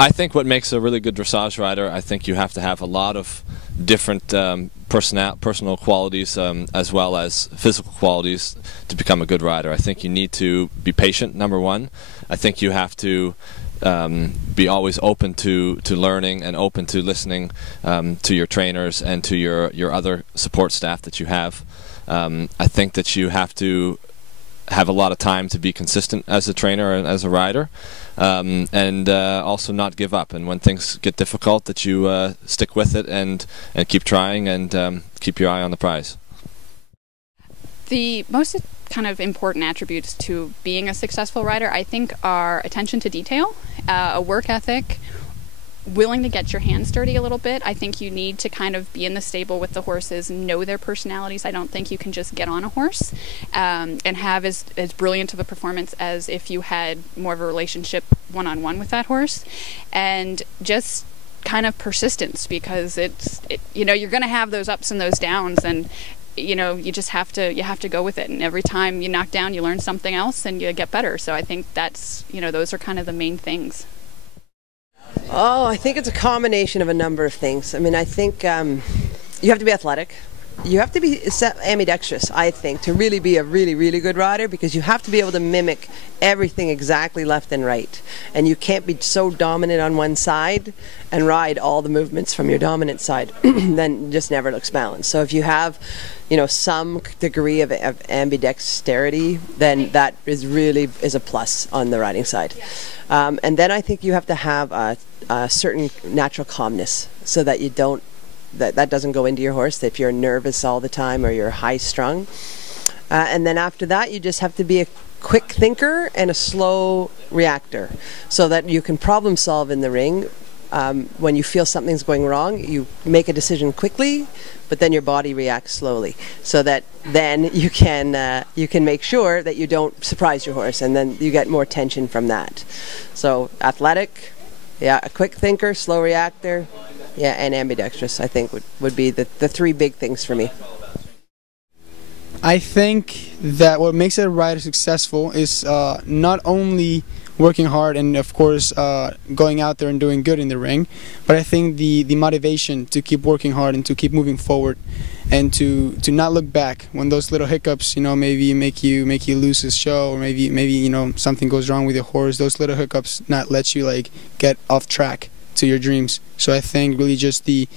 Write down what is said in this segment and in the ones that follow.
I think what makes a really good dressage rider, I think you have to have a lot of different personal qualities as well as physical qualities to become a good rider. I think you need to be patient, number one. I think you have to be always open to learning and open to listening to your trainers and to your other support staff that you have. I think that you have to have a lot of time to be consistent as a trainer and as a rider, and also not give up. And when things get difficult, that you stick with it and keep trying and keep your eye on the prize. The most kind of important attributes to being a successful rider, I think, are attention to detail, a work ethic, willing to get your hands dirty a little bit. I think you need to kind of be in the stable with the horses, know their personalities. I don't think you can just get on a horse and have as brilliant of a performance as if you had more of a relationship one-on-one with that horse. And just kind of persistence, because you know, you're going to have those ups and those downs, and you know, you just have to go with it. And every time you knock down, you learn something else and you get better. So I think that's, you know, those are kind of the main things. Oh, I think it's a combination of a number of things. I mean, I think you have to be athletic. You have to be ambidextrous, I think, to really be a really, really good rider, because you have to be able to mimic everything exactly left and right. And you can't be so dominant on one side and ride all the movements from your dominant side. Then it just never looks balanced. So if you have, you know, some degree of ambidexterity, then that is really a plus on the riding side. And then I think you have to have a certain natural calmness, so that you don't, that doesn't go into your horse if you're nervous all the time or you're high strung. And then after that, you just have to be a quick thinker and a slow reactor, so that you can problem solve in the ring. When you feel something's going wrong, you make a decision quickly, but then your body reacts slowly, so that then you can make sure that you don't surprise your horse, and then you get more tension from that. So athletic, yeah, a quick thinker, slow reactor, yeah, and ambidextrous, I think would be the three big things for me. I think that what makes a rider successful is not only working hard and, of course, going out there and doing good in the ring, but I think the motivation to keep working hard and to keep moving forward, and to not look back when those little hiccups, you know, maybe make you lose a show, or maybe you know, something goes wrong with your horse. Those little hiccups not let you like get off track to your dreams. So I think really just the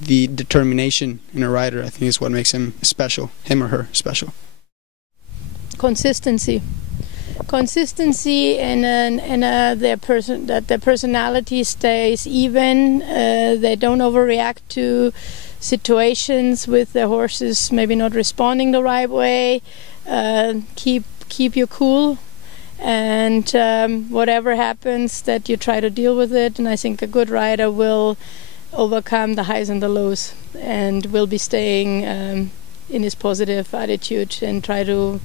determination in a rider, I think, is what makes him special, him or her special. Consistency, and that their personality stays even. They don't overreact to situations with their horses maybe not responding the right way. Keep you cool, and whatever happens, that you try to deal with it. And I think a good rider will overcome the highs and the lows, and will be staying in his positive attitude and try to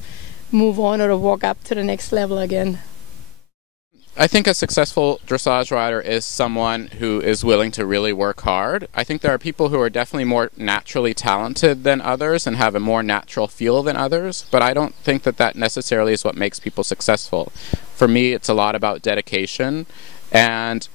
move on or walk up to the next level again. I think a successful dressage rider is someone who is willing to really work hard. I think there are people who are definitely more naturally talented than others and have a more natural feel than others, but I don't think that that necessarily is what makes people successful. For me, it's a lot about dedication and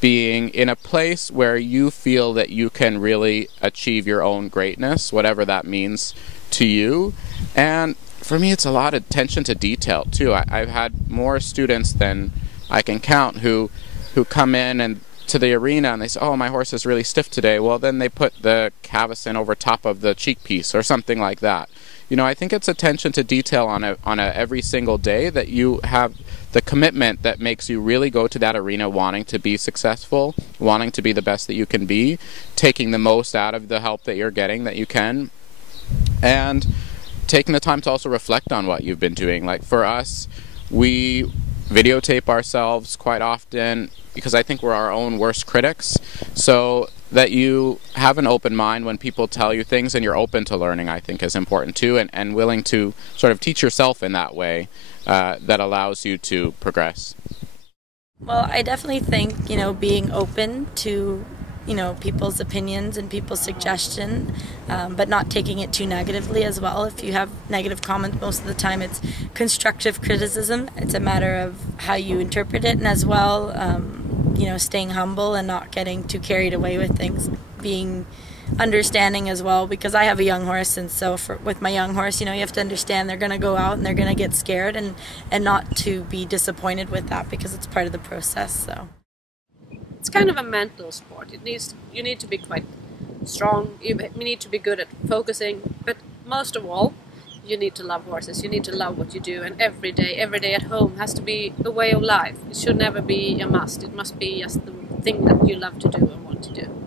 being in a place where you feel that you can really achieve your own greatness, whatever that means to you. And for me, it's a lot of attention to detail too. I've had more students than I can count who come in and to the arena and they say, "Oh, my horse is really stiff today." Well, then they put the cavesson over top of the cheek piece or something like that. You know, I think it's attention to detail on a every single day, that you have the commitment that makes you really go to that arena wanting to be successful, wanting to be the best that you can be, taking the most out of the help that you're getting that you can, and taking the time to also reflect on what you've been doing. Like for us, we videotape ourselves quite often because I think we're our own worst critics. So that you have an open mind when people tell you things and you're open to learning, I think is important too, and willing to sort of teach yourself in that way that allows you to progress. Well, I definitely think, you know, being open to, you know, people's opinions and people's suggestion, but not taking it too negatively as well. If you have negative comments, most of the time it's constructive criticism. It's a matter of how you interpret it, and as well, staying humble and not getting too carried away with things, being understanding as well, because I have a young horse, and so with my young horse, you have to understand they're going to go out and they're going to get scared, and not to be disappointed with that, because it's part of the process. So it's kind of a mental sport. You need to be quite strong, you need to be good at focusing, but most of all, you need to love horses. You need to love what you do, and every day at home has to be a way of life. It should never be a must. It must be just the thing that you love to do and want to do.